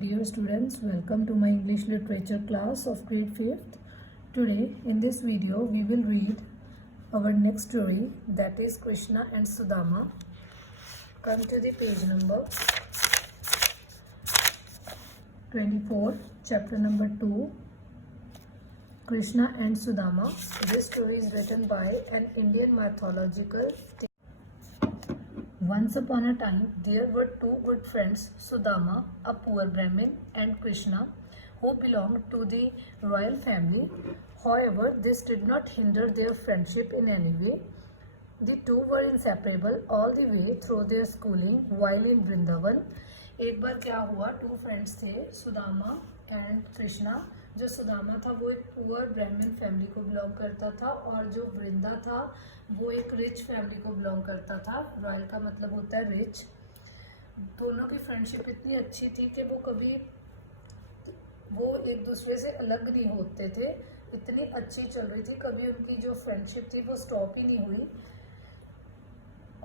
Dear students, welcome to my English literature class of grade 5th. Today in this video we will read our next story, that is Krishna and Sudama. Come to the page number 24, chapter number 2, Krishna and Sudama. This story is written by an Indian mythological tale. Once upon a time, there were two good friends, Sudama, a poor Brahmin, and Krishna, who belonged to the royal family. However, this did not hinder their friendship in any way. The two were inseparable all the way through their schooling while in Vrindavan. एक बार क्या हुआ, to friends थे, Sudama and Krishna. जो सुदामा था वो एक poor ब्राह्मण family को बिलोंग करता था और जो वृंदा था वो एक रिच फैमिली को बिलोंग करता था. रॉयल का मतलब होता है रिच. दोनों की फ्रेंडशिप इतनी अच्छी थी कि वो एक दूसरे से अलग नहीं होते थे. इतनी अच्छी चल रही थी, कभी उनकी जो फ्रेंडशिप थी वो स्टॉप ही नहीं हुई.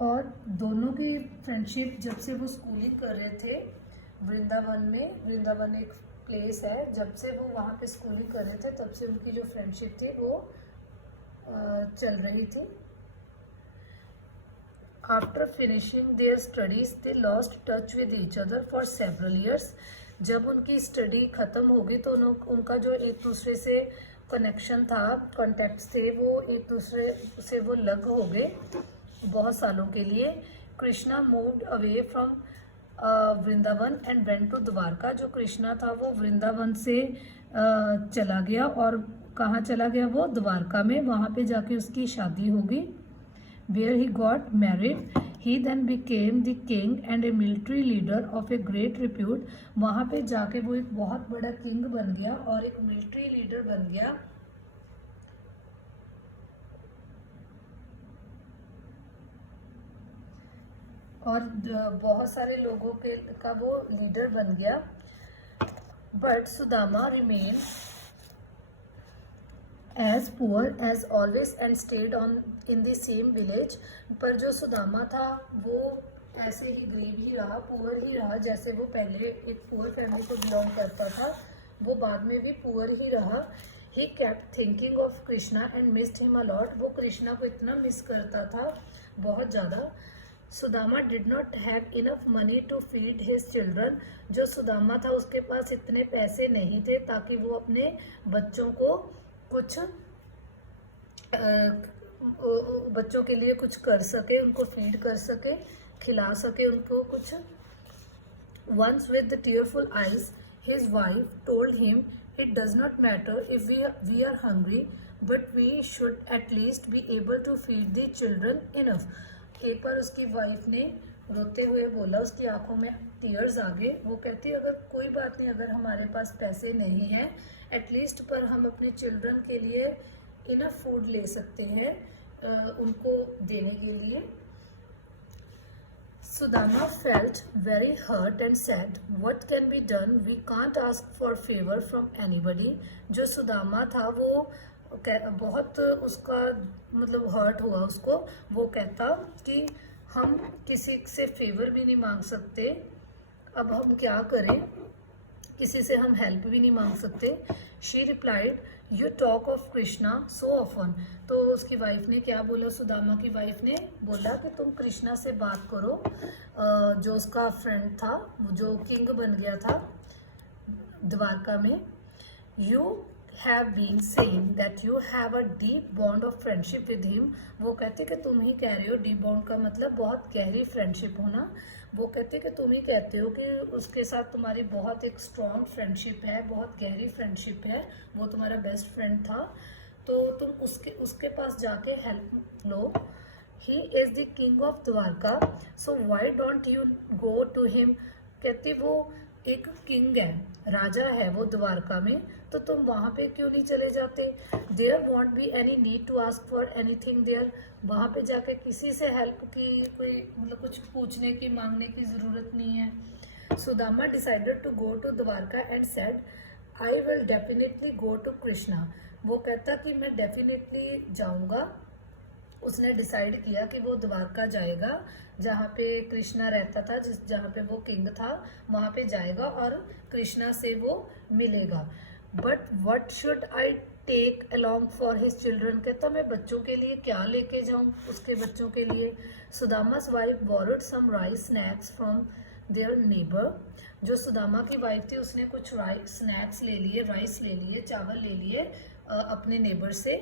और दोनों की फ्रेंडशिप जब से वो स्कूलिंग कर रहे थे वृंदावन में, वृंदावन एक प्लेस है, जब से वो वहाँ पे स्कूलिंग कर रहे थे तब से उनकी जो फ्रेंडशिप थी वो चल रही थी. After finishing their studies they lost touch with each other for several years. जब उनकी स्टडी ख़त्म होगी तो उनका जो एक दूसरे से कनेक्शन था, कॉन्टेक्ट्स थे, वो एक दूसरे से वो लग हो गए बहुत सालों के लिए. Krishna moved away from Vrindavan and went to Dwarka. जो कृष्णा था वो वृंदावन से चला गया और कहाँ चला गया, वो द्वारका में. वहाँ पे जाके उसकी शादी होगी. Where he got married. He then became the king and a military leader of a great repute. वहाँ पे जाके वो एक बहुत बड़ा किंग बन गया और एक मिलिट्री लीडर बन गया. और बहुत सारे लोगों का वो लीडर बन गया. But Sudama remain as poor as always and stayed on in the same village. पर जो सुदामा था वो ऐसे ही गरीब ही रहा, पुअर ही रहा. जैसे वो पहले एक पुअर फैमिली को बिलोंग करता था वो बाद में भी पुअर ही रहा. He kept thinking of Krishna and missed him a lot. वो कृष्णा को इतना मिस करता था, बहुत ज़्यादा. Sudama did not have enough money to feed his children. जो सुदामा था उसके पास इतने पैसे नहीं थे ताकि वो अपने बच्चों को कुछ बच्चों के लिए कुछ कर सके, उनको फीड कर सके, खिला सके उनको कुछ. Once with tearful eyes his wife told him it does not matter if we are hungry but we should at least be able to feed the children enough. एक बार उसकी वाइफ ने रोते हुए बोला, उसकी आंखों में टीयर्स आ गए. वो कहती अगर कोई बात नहीं, अगर हमारे पास पैसे नहीं हैं एटलीस्ट पर हम अपने चिल्ड्रन के लिए इनफ फूड ले सकते हैं उनको देने के लिए. Sudama felt very hurt and sad what can be done, we can't ask for favour from anybody. जो सुदामा था वो बहुत उसका मतलब हर्ट हुआ उसको. वो कहता कि हम किसी से फेवर भी नहीं मांग सकते, अब हम क्या करें, किसी से हम हेल्प भी नहीं मांग सकते. She replied you talk of Krishna so often. तो उसकी वाइफ ने क्या बोला, सुदामा की वाइफ ने बोला कि तुम कृष्णा से बात करो, जो उसका फ्रेंड था, जो किंग बन गया था द्वारका में. You have been saying that you have a deep bond of friendship with him. वो कहते कि तुम ही कह रहे हो, deep bond का मतलब बहुत गहरी फ्रेंडशिप होना. वो कहते कि तुम ही कहते हो कि उसके साथ तुम्हारी बहुत एक स्ट्रॉन्ग फ्रेंडशिप है, बहुत गहरी फ्रेंडशिप है, वो तुम्हारा बेस्ट फ्रेंड था, तो तुम उसके पास जाके हेल्प लो. He is the king of Dwarka so why don't you go to him. कहती वो एक किंग है, राजा है वो द्वारका में, तो तुम वहाँ पे क्यों नहीं चले जाते. There won't be any need to ask for anything there. वहाँ पे जाके किसी से हेल्प की कोई मतलब कुछ पूछने की, मांगने की ज़रूरत नहीं है. Sudama decided to go to Dwarka and said I will definitely go to Krishna. वो कहता कि मैं डेफिनेटली जाऊँगा उसने डिसाइड किया कि वो द्वारका जाएगा, जहाँ पे कृष्णा रहता था, जहाँ पे वो किंग था, वहाँ पे जाएगा और कृष्णा से वो मिलेगा। But what should I take along for his children, कहता मैं बच्चों के लिए क्या लेके जाऊँ, उसके बच्चों के लिए। सुदामा's wife borrowed some rice snacks from their neighbor, जो सुदामा की वाइफ थी उसने कुछ स्नैक्स ले लिए, राइस ले लिए, चावल ले लिए अपने नेबर से।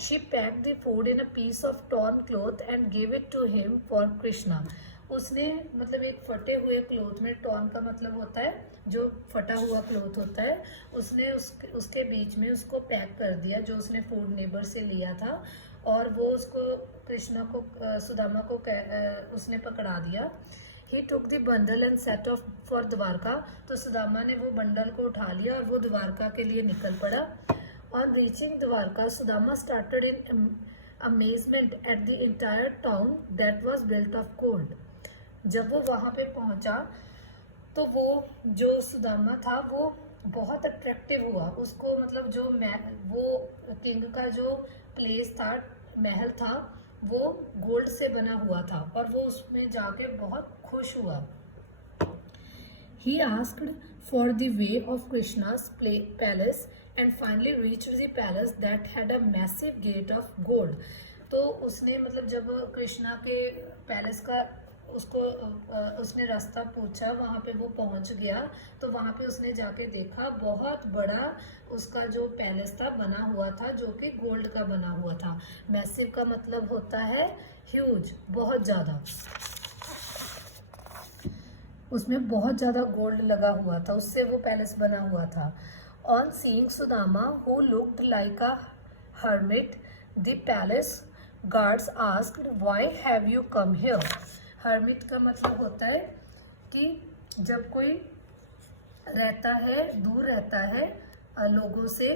She packed the food in a piece of torn cloth and give it to him for Krishna. उसने मतलब एक फटे हुए क्लोथ में, टॉर्न का मतलब होता है जो फटा हुआ क्लोथ होता है, उसने उसके बीच में उसको पैक कर दिया जो उसने फूड नेबर से लिया था, और वो उसको कृष्णा को सुदामा को उसने पकड़ा दिया। He took the bundle and set off for Dwarka, तो सुदामा ने वो बंडल को उठा लिया और वो द्वारका के लिए निकल पड़ा। On reaching Dwarka Sudama started in amazement at the entire town that was built of gold. जब वो वहाँ पे पहुँचा तो वो जो सुदामा था वो बहुत अट्रैक्टिव हुआ, उसको मतलब जो वो किंग का जो प्लेस था, महल था, वो गोल्ड से बना हुआ था और वो उसमें जाके बहुत खुश हुआ। He asked for the way of Krishna's palace and finally reached the palace that had a massive gate of gold. तो उसने मतलब जब कृष्णा के पैलेस का उसने रास्ता पूछा, वहाँ पे वो पहुँच गया, तो वहाँ पे उसने जाके देखा बहुत बड़ा उसका जो पैलेस था बना हुआ था, जो कि गोल्ड का बना हुआ था। मैसिव का मतलब होता है ह्यूज, बहुत ज़्यादा, उसमें बहुत ज़्यादा गोल्ड लगा हुआ था, उससे वो पैलेस बना हुआ था। On seeing Sudama who looked like a hermit the palace guards asked why have you come here. Hermit का मतलब होता है कि जब कोई रहता है, दूर रहता है लोगों से,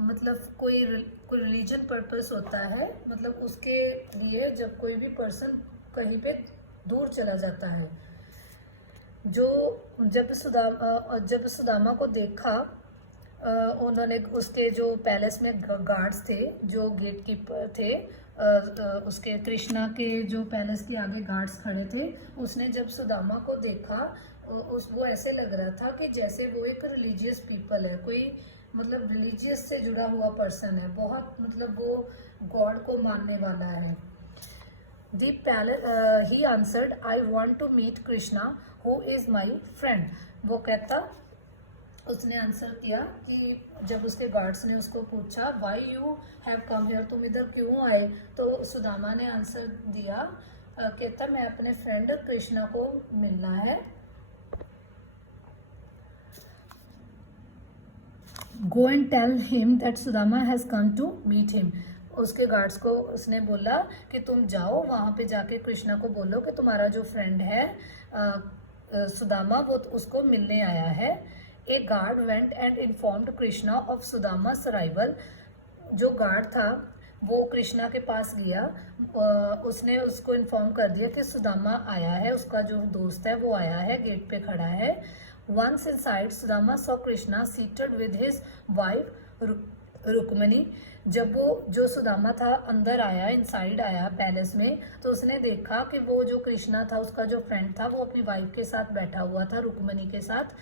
मतलब कोई रिलीजन पर्पस होता है, मतलब उसके लिए जब कोई भी पर्सन कहीं पे दूर चला जाता है। जो जब सुदामा को देखा, उन्होंने उसके जो पैलेस में गार्ड्स थे, जो गेट कीपर थे, उसके कृष्णा के जो पैलेस के आगे गार्ड्स खड़े थे, उसने जब सुदामा को देखा वो ऐसे लग रहा था कि जैसे वो एक रिलीजियस पीपल है, कोई मतलब रिलीजियस से जुड़ा हुआ पर्सन है, बहुत मतलब वो गॉड को मानने वाला है। The palace, he answered, I want to meet Krishna, who is my friend. वो कहता, उसने आंसर किया कि जब उसके गार्ड्स ने उसको पूछा why you have come here, तुम इधर क्यों आए, तो सुदामा ने आंसर दिया, कहता मैं अपने फ्रेंड कृष्णा को मिलना है। Go and tell him that Sudama has come to meet him. उसके गार्ड्स को उसने बोला कि तुम जाओ वहाँ पे जाके कृष्णा को बोलो कि तुम्हारा जो फ्रेंड है सुदामा, वो उसको मिलने आया है। A guard went and informed Krishna of Sudama's arrival. जो गार्ड था वो कृष्णा के पास गया, उसने उसको इन्फॉर्म कर दिया कि सुदामा आया है, उसका जो दोस्त है वो आया है, गेट पे खड़ा है। Once inside, Sudama saw Krishna seated with his wife Rukmini. जब वो जो सुदामा था अंदर आया, इनसाइड आया पैलेस में, तो उसने देखा कि वो जो कृष्णा था, उसका जो फ्रेंड था, वो अपनी वाइफ के साथ बैठा हुआ था, रुक्मणी के साथ।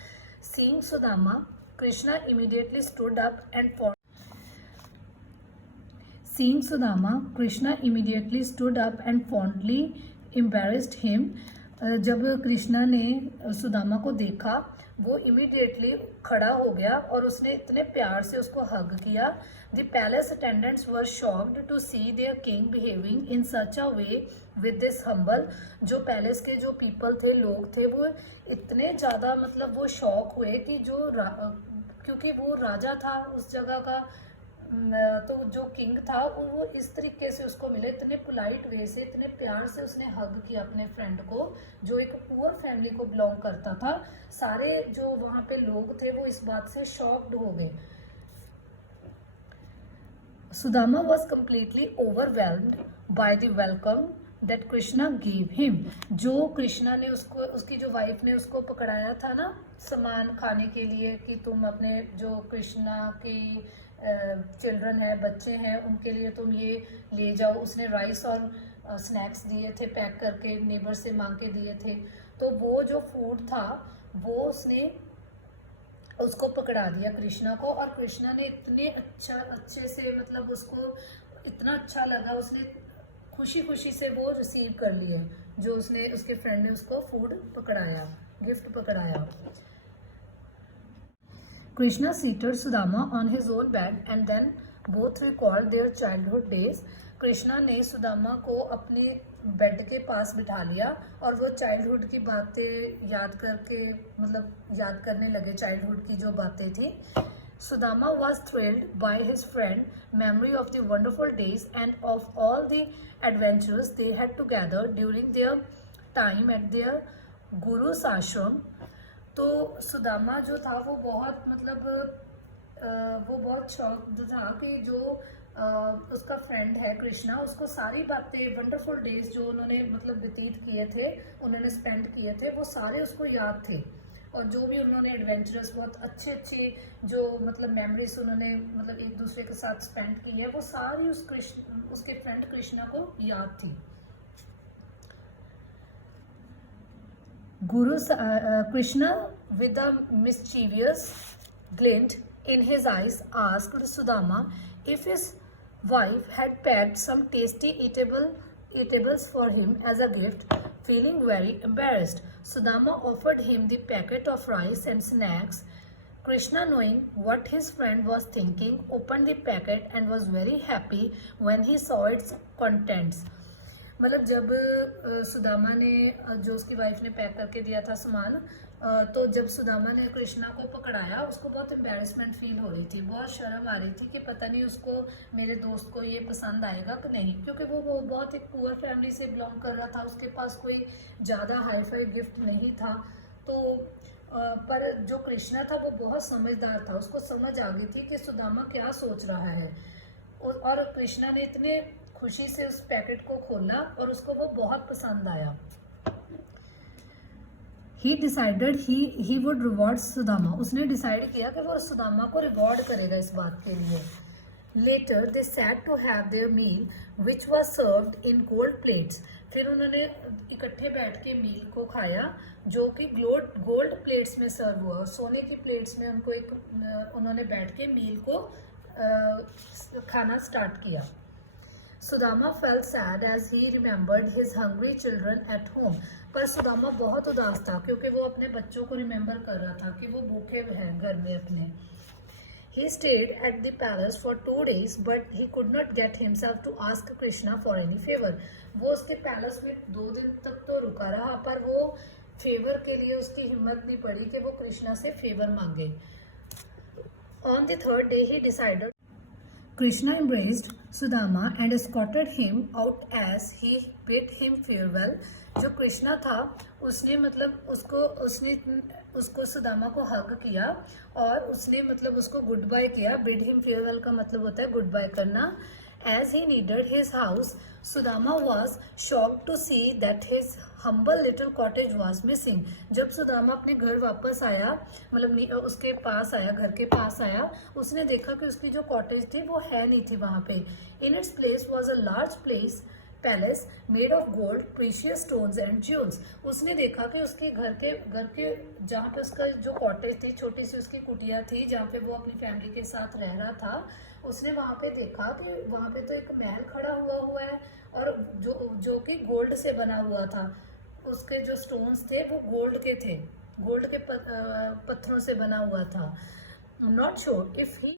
Seeing Sudama Krishna immediately stood up and Seeing Sudama, Krishna immediately stood up and fondly embraced him. जब कृष्णा ने सुदामा को देखा, वो इमीडिएटली खड़ा हो गया और उसने इतने प्यार से उसको हग किया। The palace attendants were shocked to see their king behaving in such a way with this humble. जो पैलेस के जो पीपल थे, लोग थे, वो इतने ज़्यादा मतलब वो शॉक हुए कि क्योंकि वो राजा था उस जगह का, तो जो किंग था वो इस तरीके से उसको मिले, इतने पोलाइट वे से, इतने प्यार से उसने हग किया अपने फ्रेंड को, जो एक पुअर फैमिली को बिलोंग करता था। सारे जो वहाँ पे लोग थे वो इस बात से शॉक्ड हो गए। Sudama was completely overwhelmed by the welcome that Krishna give him. जो कृष्णा ने उसको, उसकी जो वाइफ ने उसको पकड़ाया था ना सामान खाने के लिए, कि तुम अपने जो कृष्णा की चिल्ड्रन है, बच्चे हैं, उनके लिए तुम ये ले जाओ। उसने राइस और स्नैक्स दिए थे पैक करके, नेबर से मांग के दिए थे। तो वो जो फूड था वो उसने उसको पकड़ा दिया कृष्णा को, और कृष्णा ने इतने अच्छे से मतलब उसको इतना अच्छा लगा, उसने खुशी खुशी से वो रिसीव कर लिए जो उसने उसके फ्रेंड ने उसको फूड पकड़ाया, गिफ्ट पकड़ाया। Krishna seated Sudama on his own bed and then both recalled their childhood days. Krishna ने सुदामा को अपने बेड के पास बिठा लिया और वो चाइल्डहुड की बातें याद करके मतलब याद करने लगे, चाइल्डहुड की जो बातें थी। Sudama was thrilled by his friend memory of the wonderful days and of all the adventures they had together during their time at their guru's ashram. तो सुदामा जो था वो बहुत मतलब वो बहुत शौक था कि जो उसका फ्रेंड है कृष्णा, उसको सारी बातें वंडरफुल डेज जो उन्होंने मतलब व्यतीत किए थे, उन्होंने स्पेंड किए थे, वो सारे उसको याद थे। और जो भी उन्होंने एडवेंचरस बहुत अच्छे जो मतलब मेमोरीज उन्होंने मतलब एक दूसरे के साथ स्पेंड की है, वो सारी उसके फ्रेंड कृष्णा को याद थी। Krishna, with a mischievous glint in his eyes, asked Sudama if his wife had packed some tasty eatables for him as a gift. Feeling very embarrassed, Sudama offered him the packet of rice and snacks. Krishna, knowing what his friend was thinking, opened the packet and was very happy when he saw its contents. मतलब जब सुदामा ने जो उसकी wife ने pack करके दिया था सामान, तो जब सुदामा ने कृष्णा को पकड़ाया, उसको बहुत एम्बेरसमेंट फील हो रही थी, बहुत शर्म आ रही थी कि पता नहीं उसको मेरे दोस्त को ये पसंद आएगा कि नहीं, क्योंकि वो बहुत एक पुअर फैमिली से बिलोंग कर रहा था, उसके पास कोई ज़्यादा हाई फाई गिफ्ट नहीं था। तो पर जो कृष्णा था वो बहुत समझदार था, उसको समझ आ गई थी कि सुदामा क्या सोच रहा है, और कृष्णा ने इतने खुशी से उस पैकेट को खोला और उसको वो बहुत पसंद आया। He decided he would reward Sudama. उसने डिसाइड किया कि वो सुदामा को रिवॉर्ड करेगा इस बात के लिए। Later they sat to have their meal, which was served in gold plates. फिर उन्होंने इकट्ठे बैठ के मील को खाया जो कि गोल्ड प्लेट्स में सर्व हुआ, सोने की प्लेट्स में उन्होंने बैठ के मील को खाना स्टार्ट किया। Sudama felt sad as he remembered his hungry children at home. पर सुदामा बहुत उदास था क्योंकि वो अपने बच्चों को रिमेम्बर कर रहा था कि वो भूखे हैं घर में अपने। He stayed at the palace for 2 days, but he could not get himself to ask Krishna for any favor. वो उसके पैलेस में 2 दिन तक तो रुका रहा, पर वो फेवर के लिए उसकी हिम्मत नहीं पड़ी कि वो कृष्णा से फेवर मांगे। On the 3rd day he decided. Krishna embraced Sudama and escorted him out as he bid him farewell. जो कृष्णा था उसने मतलब उसको सुदामा को हग किया और उसने मतलब उसको गुड बाय किया। बिड हिम फेयरवेल का मतलब होता है गुड बाय करना। As he neared his house, Sudama was shocked to see that his humble little cottage was missing. जब सुदामा अपने घर वापस आया, मतलब उसके पास आया, घर के पास आया, उसने देखा कि उसकी जो कॉटेज थी वो है नहीं थी वहाँ पे। In its place was a large palace made of gold, precious stones and jewels. उसने देखा कि उसके घर के जहाँ पे उसका जो कॉटेज थी, छोटी सी उसकी कुटिया थी जहाँ पे वो अपनी फैमिली के साथ रह रहा था, उसने वहाँ पे देखा कि वहाँ पे तो एक महल खड़ा हुआ है और जो कि गोल्ड से बना हुआ था। उसके जो स्टोन्स थे वो गोल्ड के थे, गोल्ड के पत्थरों से बना हुआ था। Not sure if he.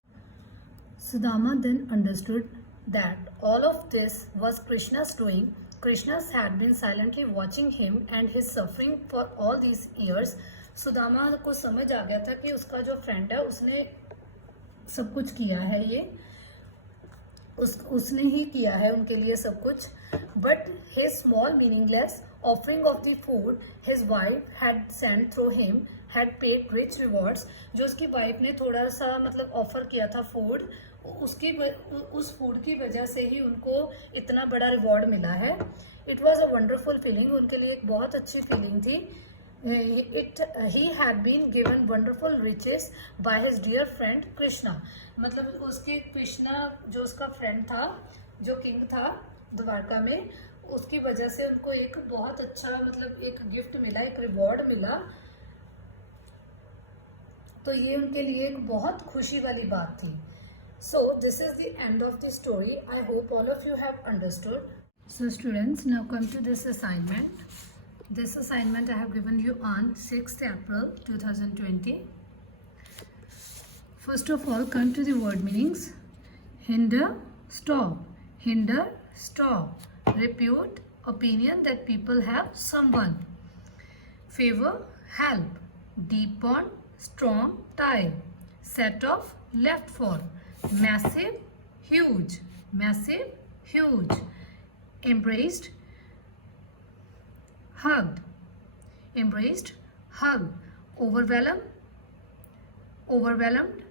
Sudama then understood that all of this was Krishna's doing. Krishna had been silently watching him and his suffering for all these years. Sudama को समझ आ गया था कि उसका जो फ्रेंड है उसने सब कुछ किया है, ये उसने ही किया है उनके लिए सब कुछ। But his small meaningless offering of the food his wife had sent through him had paid rich rewards. जो उसकी वाइफ ने थोड़ा सा मतलब ऑफर किया था फूड, उस फूड की वजह से ही उनको इतना बड़ा रिवॉर्ड मिला है। It was a wonderful feeling, उनके लिए एक बहुत अच्छी फीलिंग थी। he had been given wonderful riches by his dear friend Krishna. मतलब उसके कृष्णा जो उसका फ्रेंड था, जो किंग था द्वारका में, उसकी वजह से उनको एक बहुत अच्छा मतलब एक गिफ्ट मिला, एक रिवॉर्ड मिला। तो ये उनके लिए एक बहुत खुशी वाली बात थी। So this is the end of the story. I hope all of you have understood. So students, now come to this assignment. This assignment I have given you on 6th April 2020. First of all, come to the word meanings. Hinder, stop. Hinder, stop. Repute, opinion that people have someone. Favor, help. Deep bond, strong tie. Set off, left for. Massive, huge. Massive, huge. Embraced, hugged. Embraced, hugged. Overwhelmed, overwhelmed.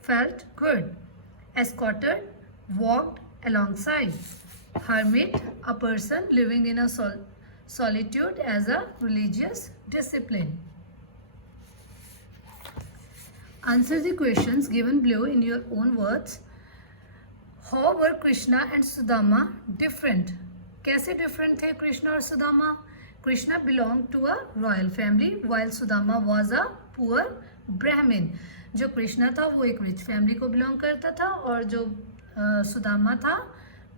Felt good. Escorted, walked alongside. Hermit, a person living in a solitude as a religious discipline. Answer the questions given below in your own words. How were Krishna and Sudama different? कैसे different थे कृष्णा और Sudama? Krishna belonged to a royal family while Sudama was a poor Brahmin. जो कृष्णा था वो एक rich family को belong करता था और जो सुदामा था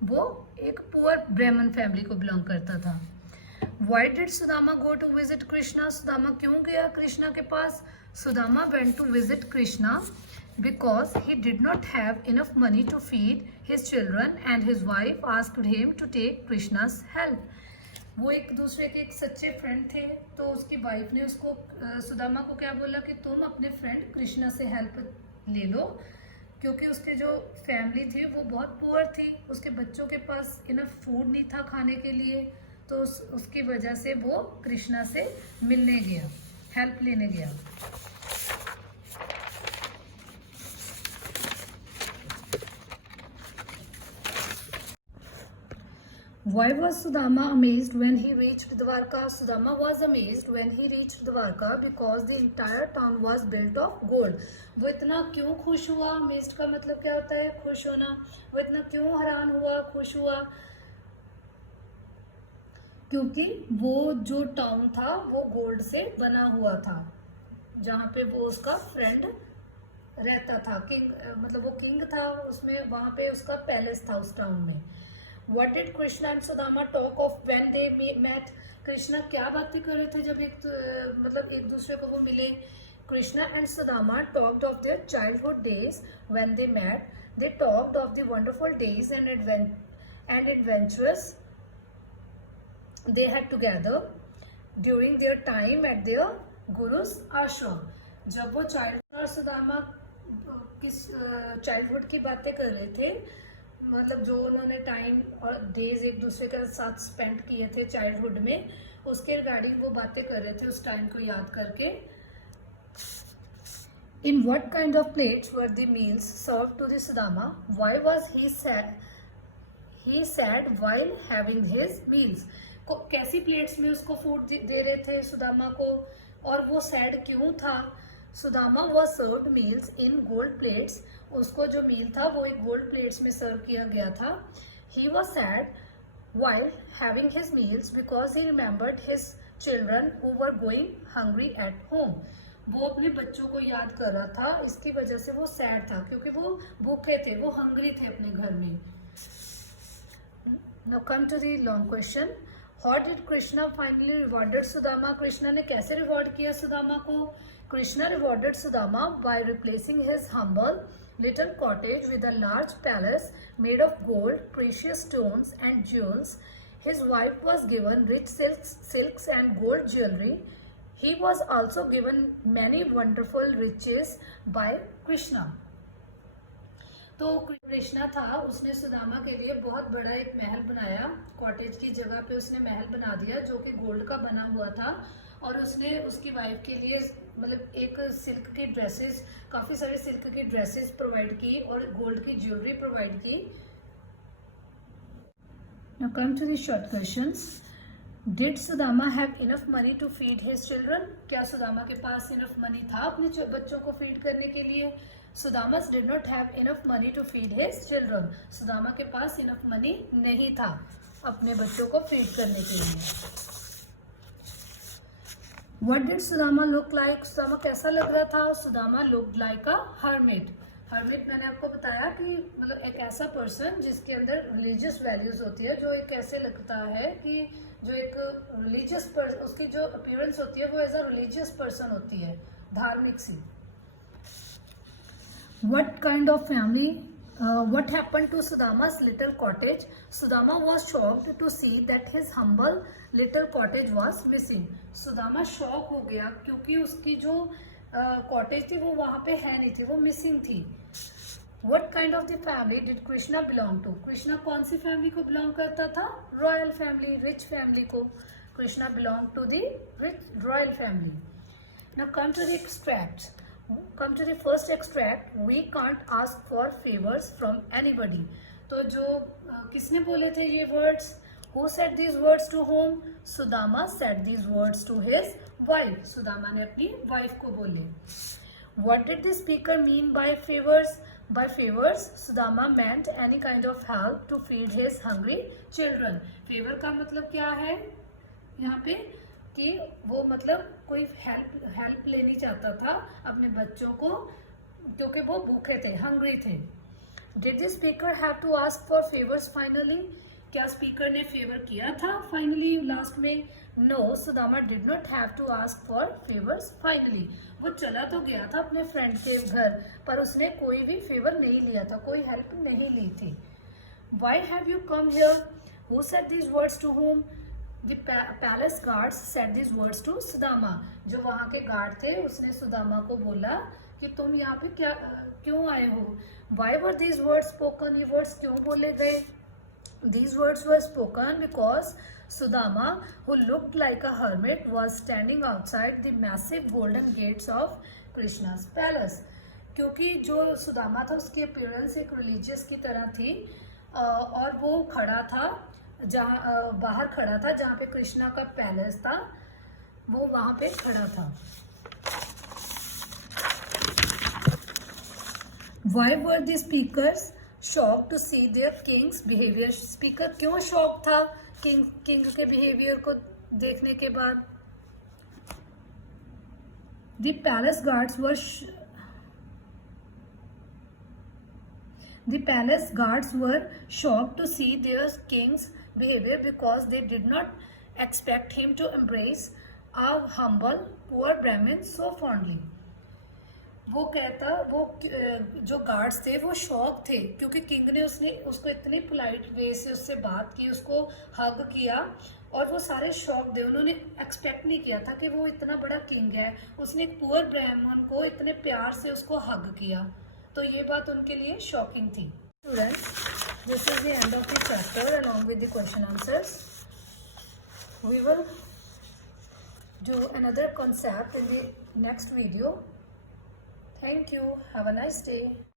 वो एक poor Brahmin family को belong करता था. Why did Sudama go to visit Krishna? Sudama क्यों गया कृष्णा के पास? Sudama went to visit Krishna because he did not have enough money to feed his children and his wife asked him to take Krishna's help. वो एक दूसरे के एक सच्चे friend थे, तो उसकी वाइफ ने उसको सुदामा को क्या बोला कि तुम अपने फ्रेंड कृष्णा से हेल्प ले लो, क्योंकि उसके जो फैमिली थी वो बहुत पुअर थी, उसके बच्चों के पास इनफ फूड नहीं था खाने के लिए, तो उसकी वजह से वो कृष्णा से मिलने गया, हेल्प लेने गया. Why was Sudama amazed when he reached Dwarka? Sudama was amazed when he reached Dwarka because the entire town was built of gold. वो इतना क्यों खुश हुआ? Amazed का मतलब क्या होता है? खुश होना. वो इतना क्यों हैरान हुआ, खुश हुआ? क्योंकि वो जो टाउन था वो गोल्ड से बना हुआ था, जहाँ पे वो उसका फ्रेंड रहता था. किंग मतलब वो किंग था, उसमें वहाँ पे उसका पैलेस था उस टाउन में. What did Krishna and Sudama talk of when they met? Krishna क्या बातें कर रहे थे जब मतलब एक दूसरे को वो मिले? Krishna and Sudama talked of their childhood days when they met. They talked of the wonderful days and adventures they had together during their time at their guru's ashram. जब वो चाइल्डहुड और सुदामा किस चाइल्डहुड की बातें कर रहे थे, मतलब जो उन्होंने टाइम और डेज एक दूसरे के साथ स्पेंड किए थे चाइल्डहुड में, उसके रिगार्डिंग वो बातें कर रहे थे उस टाइम को याद करके. In what kind of plates were the meals served to the Sudama? Why was he sad while having his meals? कैसी प्लेट्स में उसको फूड दे रहे थे सुदामा को, और वो सैड क्यों था? Sudama was served meals in gold plates. उसको जो मील था वो एक गोल्ड प्लेट्स में सर्व किया गया था. He was sad while having his meals because he remembered his children who were going hungry at home. वो अपने बच्चों को याद कर रहा था, इसकी वजह से वो सैड था क्योंकि वो भूखे थे, वो हंग्री थे अपने घर में. Now come to the long question. How did Krishna finally rewarded Sudama? Krishna ने कैसे रिवॉर्ड किया सुदामा को? Krishna rewarded Sudama by replacing his humble little cottage with a large palace made of gold, precious stones and jewels. His wife was given rich silks and gold jewelry. He was also given many wonderful riches by Krishna. तो कृष्णा था, उसने सुदामा के लिए बहुत बड़ा एक महल बनाया, cottage की जगह पे उसने महल बना दिया जो कि गोल्ड का बना हुआ था, और उसने उसकी वाइफ के लिए मतलब एक सिल्क की ड्रेसेस, काफी सारे सिल्क की ड्रेसेस प्रोवाइड की और गोल्ड की ज्वेलरी प्रोवाइड की. Now come to the short questions. Did Sudama have enough money to feed his children? क्या सुदामा के पास इनफ मनी था अपने बच्चों को फीड करने के लिए? Sudama did not have enough money to feed his children. Sudama के पास इनफ मनी नहीं था अपने बच्चों को फीड करने के लिए। What did Sudama look like? Sudama कैसा लग रहा था? सुदामा लुक लाइक अ हर्मिट। हर्मिट मैंने आपको बताया कि मतलब एक ऐसा पर्सन जिसके अंदर रिलीजियस वैल्यूज होती है, जो एक ऐसे लगता है कि जो एक रिलीजियस उसकी जो अपीयरेंस होती है वो एज अ रिलीजियस पर्सन होती है, धार्मिक सी। What kind of family? What happened to Sudama's little cottage? Sudama was shocked to see that his humble little cottage was missing. Sudama shock हो गया क्योंकि उसकी जो कॉटेज थी वो वहां पे है नहीं थी, वो मिसिंग थी। What kind of the family did Krishna belong to? Krishna कौन सी फैमिली को बिलोंग करता था? रॉयल फैमिली, रिच फैमिली को। Krishna belong to the rich royal family. Now come to the extracts. Come to the first extract. We can't ask for favors from anybody. तो जो किसने बोले थे ये words? Who said these words to whom? Sudama said these words to his wife. Sudama ने अपनी wife को बोले। What did the speaker mean by favors? By favors, Sudama meant any kind of help to feed his hungry children. Favor का मतलब क्या है यहाँ पे? कि वो मतलब कोई हेल्प लेनी चाहता था अपने बच्चों को क्योंकि वो भूखे थे, हंग्री थे। Did the speaker have to ask for favours finally? क्या स्पीकर ने फेवर किया था फाइनली लास्ट में? No, Sudama did not have to ask for favours finally. वो चला तो गया था अपने फ्रेंड के घर, पर उसने कोई भी फेवर नहीं लिया था, कोई हेल्प नहीं ली थी। Why have you come here? Who said these words to home? The palace guards said these words to Sudama. जो वहाँ के गार्ड थे उसने सुदामा को बोला कि तुम यहाँ पे क्यों आए हो? Why were these words spoken? ये words क्यों बोले गए? These words were spoken because Sudama, who looked like a hermit, was standing outside the massive golden gates of Krishna's palace. क्योंकि जो सुदामा था उसकी अपीयरेंस एक रिलीजियस की तरह थी और वो खड़ा था जहाँ बाहर खड़ा था जहाँ पे कृष्णा का पैलेस था, वो वहां पे खड़ा था। Why were the speakers shocked to see their king's behavior? Speaker क्यों शॉक था किंग के बिहेवियर को देखने के बाद? The palace guards were shocked to see their king's behavior because they did not expect him to embrace a humble poor Brahmin so fondly. वो जो guards थे वो शॉक थे क्योंकि किंग ने उसको इतने पोलाइट वे से उससे बात की, उसको हग किया और वो सारे शॉक थे। उन्होंने एक्सपेक्ट नहीं किया था कि वो इतना बड़ा किंग है, उसने एक पुअर ब्राह्मण को इतने प्यार से उसको हग किया, तो ये बात उनके लिए शॉकिंग थी। Students, this is the end of the chapter along with the question answers. We will do another concept in the next video. Thank you. Have a nice day.